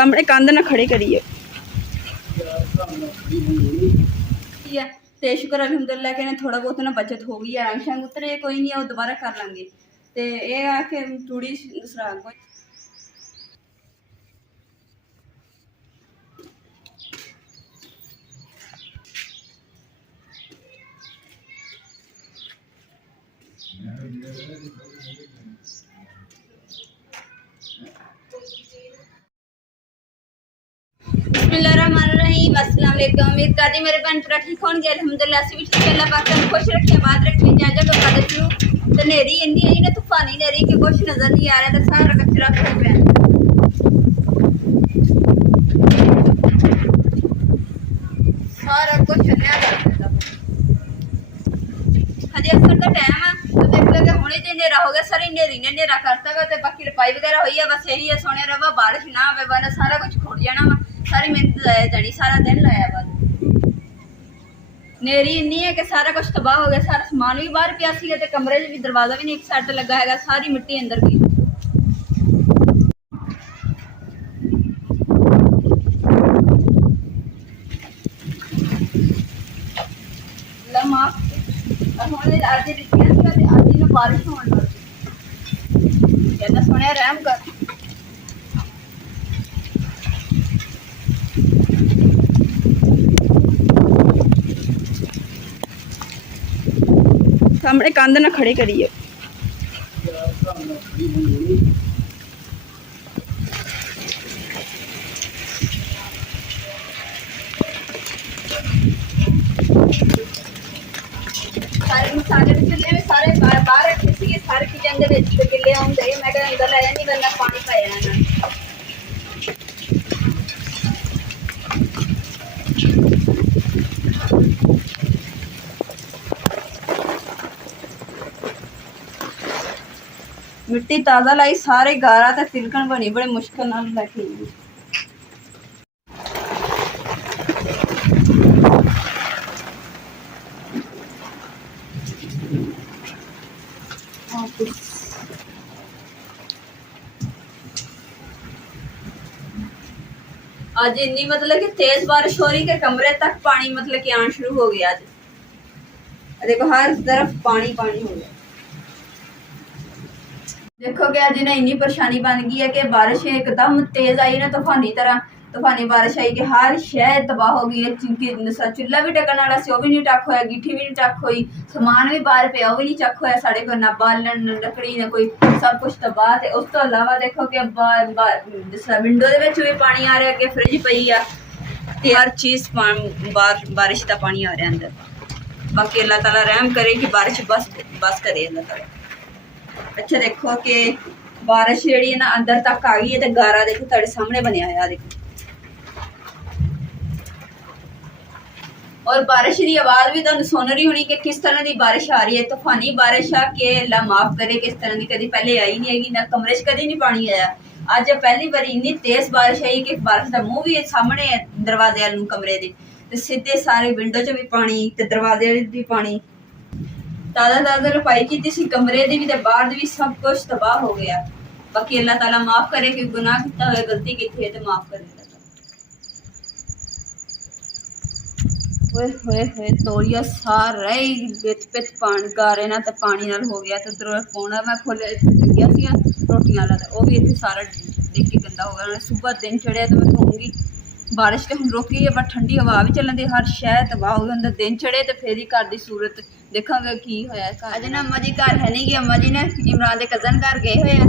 सामने कंध ना खड़े करिए ते शुक्र अलहमदुलिल्लाह के थोड़ा बहुत ना बचत हो गई है। रंग शंग उतरे कोई नहीं, दोबारा कर लेंगे। तो ये आ के थोड़ी दूसरा बिस्मिल्लाहिर्रहमानिर्रहीम। अस्सलाम वालेकुम। उम्मीद करती मेरे भैन भरा ठीक होंगे। अल्हम्दुलिल्लाह असीं भी ठीक, अल्लाह पाक ने खुश रखे, बात रखे। जा को कद शुरू ते नेरी इन्नी आई ना, तूफानी नेरी कि कुछ नजर नहीं आ रहा, तो सारा कचरा खड़ा पे सारा कुछ चलया करदा। हजे असर का टाइम है तो देख लगे हुणे ते नेरा हो गया, सारी नेरी ने नेरा करता वा। ते बाकी रपाई वगैरह हुई है, बस यही है सोने रवा बारिश ना आवे वरना सारा कुछ खुड़ जाना वा। सारी मेहनत जाया जानी, सारा दिन लाया बाद नेरी इन्नी है कि सारा कुछ तबाह हो गया। सारा समान भी बाहर पिया सी ते कमरे च भी दरवाजा भी नहीं एक साइड लगा है, सारी मिट्टी अंदर गई। बारिश होने लगी कहना सुने रहम कर। सामने कंध ना खड़े करिए सारे मसाले चिल्ले में सारे बाहर रखे थे, सारे किचन के चिल्ले आते मैं अंदर लै जानी वरना पानी पाया ना। मिट्टी ताज़ा लाई, सारे गारा ते तिलकन बनी, बड़े मुश्किल नाल लैके आज इन्नी मतलब कि तेज बारिश हो रही कि कमरे तक पानी मतलब कि आना शुरू हो गया। आज देखो हर तरफ पानी पानी हो गया। देखो कि आज ना इन्नी परेशानी बन गई है कि बारिश एकदम तेज आई ना, तूफानी बारिश आई कि हर शहर तबाह हो गई है। चूल्हा भी टकन वाला सी, भी नहीं टक होया, गिठी भी नहीं टक हुई, समान भी बाहर पे भी नहीं चक होया। साढ़े को ना बालन ना लकड़ी ना कोई, सब कुछ तबाह। ते उस तो अलावा देखो कि विंडो दे भी पानी आ रहा, कि फ्रिज पई आ, हर चीज़ बारिश का पानी आ रहा अंदर। बाकी अल्लाह ताला रहम करे कि बारिश बस करे अल्लाह ताला। अच्छा देखो कि बारिश जी ना अंदर तक आ गई है, तो गारा देखो तेरे सामने बनया है देखो। और बारिश की आवाज़ भी तुहानू सुन रही होनी कि किस तरह की बारिश आ रही है। तूफानी बारिश आ के अल्लाह माफ करे किस तरह की कभी पहले आई नहीं हैगी, ना कमरे च कभी नहीं पानी आया। अज पहली बारी इन्नी तेज बारिश आई कि बारिश का मुँह भी सामने है दरवाजे वाल कमरे के, सीधे सारे विंडो च भी पानी ते दरवाजे भी पानी। ताज़ा रपाई की सी कमरे की भी बाहर भी, सब कुछ तबाह हो गया। बाकी अल्लाह ताला माफ करे कि गुनाह किया हुआ गलती की है तो माफ करे। तोड़िया सारा ही पित पानी गारे ना तो पानी नाल हो गया। तो उधर पौना मैं खोलिया गया रोटियां वाला, तो भी इतने सारा देख के गंदा हो गया। सुबह दिन चढ़िया तो मैं धोऊंगी। बारिश तो हम रोकी है पर ठंडी हवा भी चलन दी, हर शहर तबाह हो गया। दिन चढ़े तो फिर ही घर की सूरत देखा की होया। अज ना अम्मा जी घर है नहीं गई, अम्मा जी ने इमरान के कज़न घर गए हुए हैं।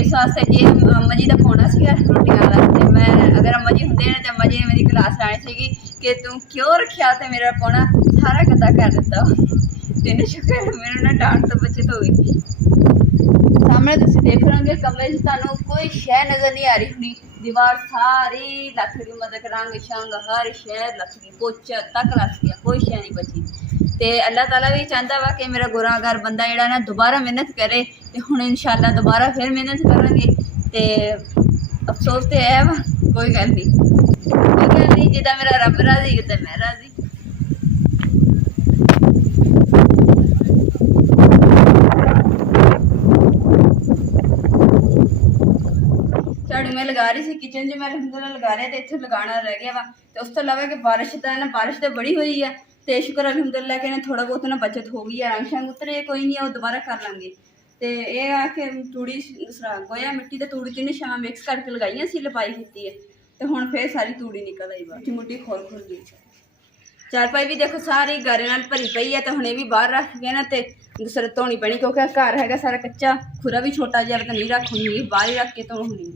इस वास्ते जे अम्मा जी का पौना सी रोटियां वाला, तो मैं अगर अम्मा जी होंगे ना तो अम्मा जी ने मेरी क्लास लानी सी कि तू क्यों रखा, तो मेरा पौना सारा गंदा कर दिता। दिन शुक्र मेरे ना डांट तो बचत हो गई। सामने तुम देख रहे हो कमरे तू कोई शह नजर नहीं आ रही होनी, दीवार सारी लथ गई, मतलब रंग शंग हर शहर लथ गई, पोचा तक लथ गया, कोई शह नहीं बची। तो अल्लाह ताला भी चाहता वा कि मेरा गुनाहगार बंदा जोड़ा ना दोबारा मेहनत करे। तो हुण इंशाअल्लाह दोबारा फिर मेहनत करेंगे। तो अफसोस तो है वा, कोई गल नहीं, जिदा मेरा रब राजी तो मैं राजी। झाड़ू में लगा रही थी किचन च मैं अलहमदुलिल्लाह लगा रहा तो इत्थे लगाना रह गया वा। तो उस तो इलावा कि बारिश तो बड़ी हुई है तो शुक्र अलहमदुलिल्लाह कि थोड़ा बहुत ना बचत हो गई है। रंग शंग उतरे कोई नहीं है, वो दोबारा कर लेंगे। तो यह आ कि तूड़ी दूसरा गोया मिट्टी तो तूड़ी तीन छां मिक्स करके लगाई सी, लपाई की है तो हुण फिर सारी तूड़ी निकल आई बाहर, मुट्टी खोल खोल गई। चारपाई भी देखो सारी गारे नाल भरी पई है तो हुणे भी बाहर रख के ना ते दूसरे धोनी पैनी क्योंकि घर हैगा सारा कच्चा, खुरा भी छोटा जिहा तो नहीं रखूँगी, बाहर ही रख के धोनी।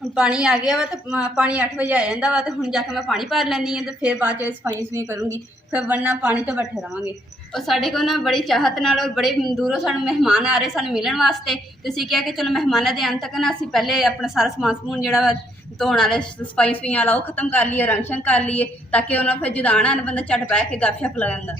हुण पानी आ गया वा तो पानी 8 बजे आ जाता वा तो हुण जाके मैं पानी भर लैंदी हाँ तो फिर बाद सफाई सफुई करूँगी, फिर वरना पानी तो बैठे रहांगे। और साढ़े को ना बड़ी चाहत नाल और बड़े दूरों सानूं मेहमान आ रहे सानूं मिलण वास्ते, तो असीं कहा कि चलो मेहमानों के आने तक ना असीं पहले अपना सारा समान समून जिहड़ा धोने वाले सफाई सफुई वाला वो खत्म कर लीए, रंग शंग कर लीए ताकि उन्होंने फिर जदों आना बंदा झट बह के गपशप लगांदा।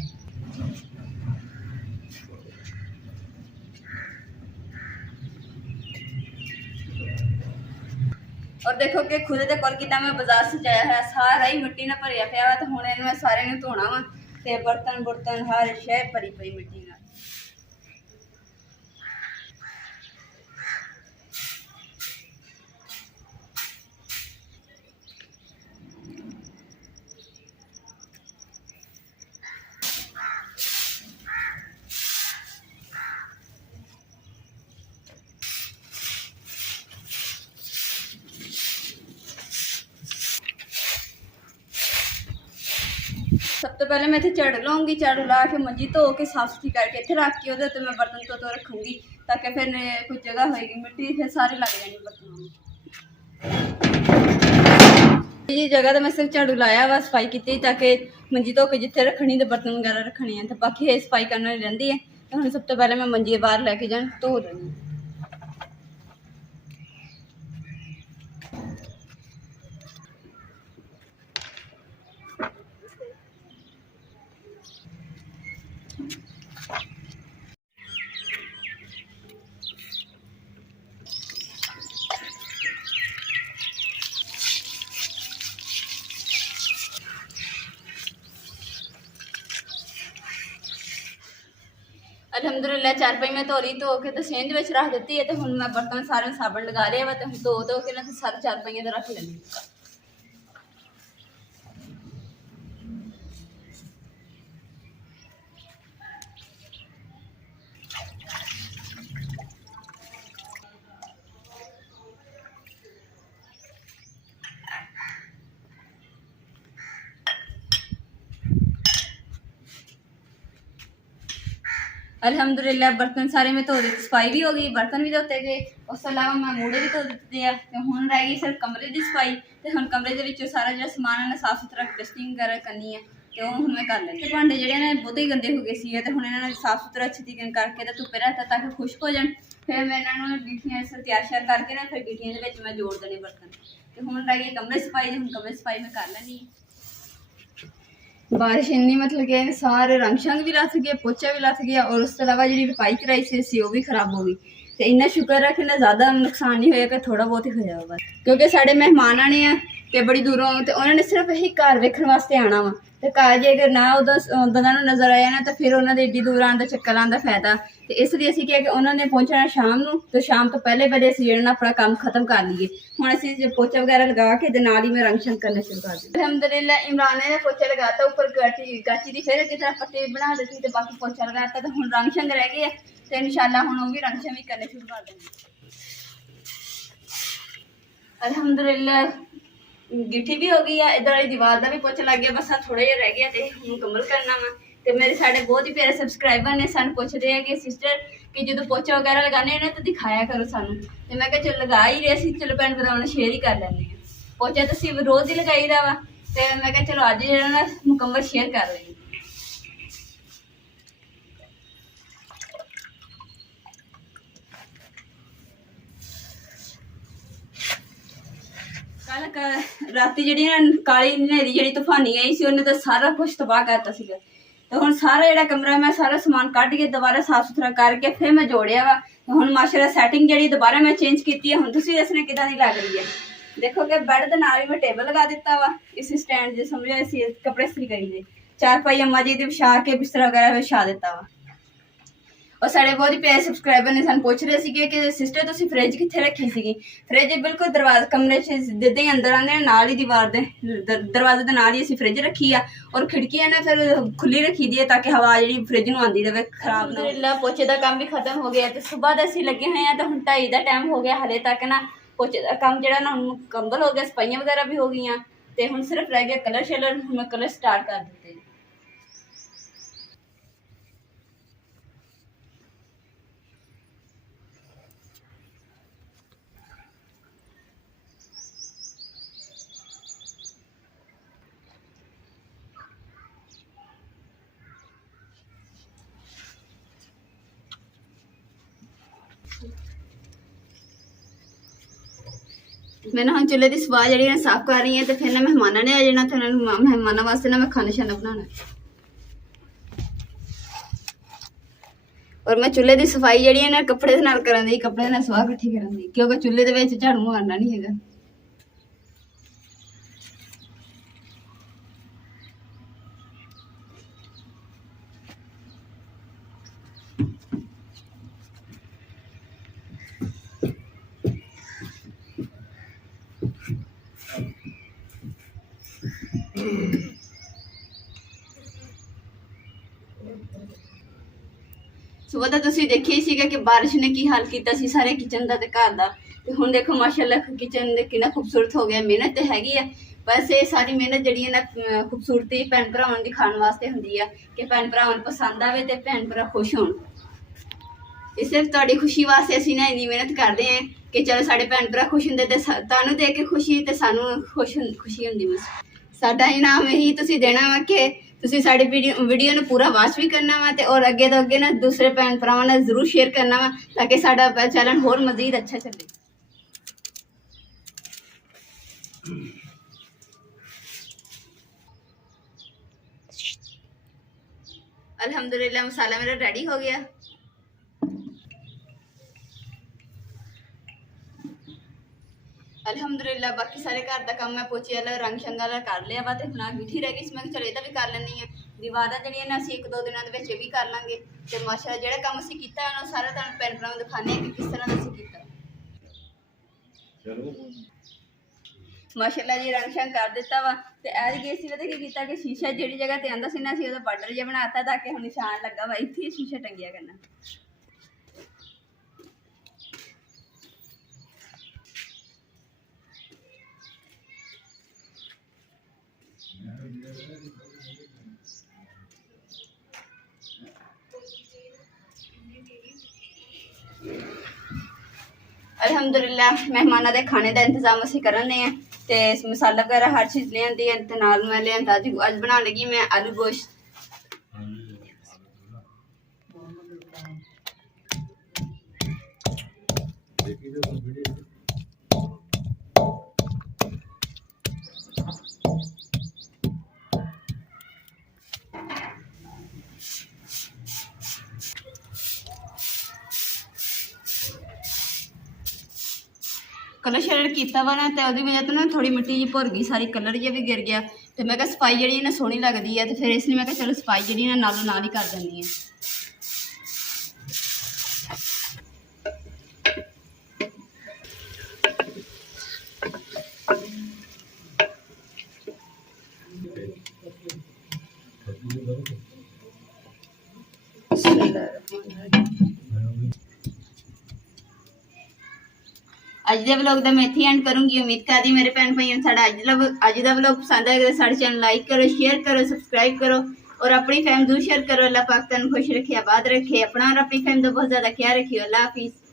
और देखो कि खुद के कोल कितना मैं बाजार सजाया है, सारा ही मिट्टी नाल भरिया पिया वा तो हुण इहनूं मैं सारे नूं धोना वा ते बर्तन बुर्तन हर शै भरी पई मिट्टी नाल। सब तो पहले मैं इतने झाड़ू लाऊंगी, झाड़ू ला के मंजी धो के साफ सुथरी करके इतने रख के वो मैं बर्तन तो रखूँगी ताकि फिर कोई जगह होएगी मिट्टी फिर सारी लग जानी बर्तनों में। ये जगह तो मैं सिर्फ झाड़ू लाया वा, सफाई की ताकि मंजी धो के जिथे रखनी तो बर्तन वगैरह रखने हैं, तो बाकी सफाई करने रही है। तो हम सब तो पहले मैं मंजी बाहर लैके जान धो देनी। अलहमदुलिल्लाह चारपाई मैं धो के तो सेंध में रख दी है तो हुण मैं बर्तन सारे साबन लगा रहा वा तो धो के ना सारे चारपाइयां तो रख लैनी। अलहमदुलिल्लाह बर्तन सारे मैं धो दी, सफाई भी हो गई, बर्तन भी धोते गए, उस अलावा मैं मूड़े भी धो दिते हैं। तो हुण रह गई सिर्फ कमरे की सफाई, तो हुण कमरे के विचों सारा जो समान है साफ सुथरा डस्टिंग वगैरह करनी है तो हुण मैं कर लैनी। भांडे जिहड़े ने बहुत ही गंदे हो गए सी तो हुण इन्हां नूं साफ सुथरा अच्छी तरीके करके तो धुप्पे रखता ताकि खुश्क हो जाए। फिर मैं इन्हां नूं गिट्ठियां इस तैयार श्यार करके ना फिर गिट्ठियां दे विच मैं जोड़ देने बर्तन। तो हुण रह गई कमरे सफाई, हुण कमरे सफाई मैं कर लैनी। बारिश इन्नी मतलब कि सारे रंग शंग भी लथ गए, पोचा भी लथ गया और उसके अलावा जी लपाई कराई सी वो भी खराब हो गई। तो इन्ना शुक्र है कि ना ज़्यादा नुकसान नहीं होया कि थोड़ा बहुत ही होया बस, क्योंकि साढ़े मेहमान आने हैं तो बड़ी दूरों तो उन्होंने सिर्फ यही घर वेखण वास्ते आना वा। तो घर जे अगर ना उदा नज़र आया ना तो फिर उन्होंने एड्डी दूर आने का चक्कर लाने का फायदा। तो इसलिए असीं क्या कि उन्होंने पहुँचना शाम को, तो शाम तो पहले पहले असीं जिहड़ा अपना काम खत्म कर लीए। हुण असीं पोचा वगैरह लगा के ते नाल ही मैं रंग शंग करना शुरू कर दी। अलहमदुलिल्लाह इमरान ने पोचा लगाता, ऊपर गाची दी फिर किस तरह पट्टी बना दी तो बाकी पोचा लगाता। तो हुण रंग शंग रह गए तो इंशाल्लाह हुण वो भी रंग शंग भी करने शुरू कर देंगे। अल्हम्दुलिल्लाह गिट्ठी भी हो गई है, इधर वाली दीवार का भी पोचा लग गया, बस थोड़ा जिहा रह गया तो मुकम्मल करना वा। तो मेरे साढ़े बहुत ही प्यारे सबसक्राइबर ने सानू पुछते हैं कि सिस्टर कि जो पोचा वगैरह लगाने ना तो दिखाया करो सानू। तो मैं चलो लगा ही रहे, चलो भैन भरा शेयर ही कर लेंगे। पोचा तो असीं रोज़ ही लगाई दा वा, तो मैं चलो अज जो ना मुकम्मल शेयर कर रही। कल राती जी काली न्हेरी जी तूफानी आई सी उन्हें तो सारा कुछ तबाह करता सीगा। तो हुण सारा जिहड़ा कमरा मैं सारा समान कढ के दोबारा साफ सुथरा करके फिर मैं जोड़िया वा। हुण माशाअल्लाह सैटिंग जी दोबारा मैं चेंज की है। हुण तुसीं दसना किदां दी लग रही है। देखो कि बैड के नाल ही मैं टेबल लगा दिता वा, इस स्टैंड जो समझो इस कपड़े इस्त्री करी दे, चारपाई अम्मा जी दी बिछा के बिस्तरा वगैरह बिछा दिता वा। और साढ़े बहुत ही प्यारे सबसक्राइबर ने सानू पूछ रहे थे कि सिस्टर तुसीं फ्रिज कित्थे रखी सीगी। फ्रिज बिल्कुल दरवाजा कमरे च जिद्दां ही अंदर आने नाल ही दीवार दे दरवाजे दे नाल ही असीं फ्रिज रखी आ और खिड़कियां ने फिर खुली रखी दी है ताकि हवा जी फ्रिज नूं आंदी रहे खराब ना हो। पोचे का काम भी खत्म हो गया तो सुबह दे असीं लगे हुए हैं तो हुण 2:30 का टाइम हो गया हले तक ना पोचे का काम जिहड़ा ना मुकम्मल हो गया सफाइयां वगैरह भी हो गई तो हुण सिर्फ रह गया कलर शलर। हुण मैं कलर स्टार्ट कर दित्ते। मैं ना हम चूल्हे की सफाई जी साफ कर रही है तो फिर ना मेहमानों ने आ जाना तो मेहमानों वास्ते ना मैं खाना शाना बनाना और मैं चूल्हे की सफाई जी है ना कपड़े नाल करां दी कपड़े नाल सवाह इकट्ठी करां दी क्योंकि चूल्हे दे विच झाड़ू मारना नहीं हैगा। सुबह तो तुसीं देखिया ही सीगा कि बारिश ने की हाल किया सी सारे किचन का ते घर दा ते हुण देखो माशाअल्लाह किचन कितना खूबसूरत हो गया। मेहनत तो हैगी है बस ये सारी मेहनत जिहड़ी है ना खूबसूरती भैन भरावां दी खाण वास्ते हुंदी है कि भैन भरावां नूं पसंद आवे ते भैन भरा खुश होण। इस सिर्फ तुहाडी खुशी वास्ते असीं ना इन्नी मेहनत करदे हैं कि चलो साडे भैन भरा खुश हुंदे ते तुहानूं देख के खुशी ते सानूं खुशी हुंदी। बस साडा इनाम यही तुसीं देना वा कि तुसीं साडी वीडियो नूं पूरा वॉच भी करना वा ते और अगे तो अगे ना दूसरे भैन भरावां नाल जरूर शेयर करना वा ताकि साडा चैनल होर मजीद अच्छा चले। अल्हम्दुलिल्लाह मसाला मेरा रेडी हो गया। अल्हम्दुलिल्लाह बाकी सारे घर का काम मैं पोचे वाला रंग शंग वाला कर लिया वा ते हुण मिठी रह गई मैं चलो इहदा भी कर लैंदी हां। दीवारां जिहड़ियां ना असीं 1-2 दिनां दे विच भी कर लांगे ते माशाअल्लाह जिहड़ा काम असीं कीता है सारा तुहानूं भैन भरावां नूं दिखाने कि किस तरह असीं कीता। माशाअल्लाह जी रंग शंग कर दिता वा ते ऐ गई सी पता की कीता कि शीशा जिहड़ी जगह ते आंदा सी ना असीं ओहदा बार्डर जिहा बनाता ताकि हुण निशान लगा वा इत्थे शीशा टंगिया करना। अल्हम्दुलिल्लाह मेहमानों के खाने का इंतजाम असीं करन दे ते मसाला वगैरह हर चीज़ लियांदी है ते नाल मैं लियांदा अज बनाने लगी मैं आलू गोश्त। कलर शलर किया वा ना तो वही वजह तो ना थोड़ी मिट्टी जी भुर गई सारी कलर जी भी गिर गया तो मैं सफाई जी ना सोहनी लगती है तो फिर इसलिए मैं चलो सफाई जी नालों नाल ही कर देंदी है। अज के व्लॉग का मैं इत्थे एंड करूँगी। उम्मीद करती मेरे भैन भाइयों अज का व्लॉग पसंद आएगा तो साढ़े चैनल लाइक करो शेयर करो सबसक्राइब करो और अपनी फैमिली शेयर करो। अल्लाह पाक तुहानूं खुश रखे आबाद रखे अपना और अपनी फैमिली का बहुत ज़्यादा ख्याल रखियो। अल्लाह हाफिज़।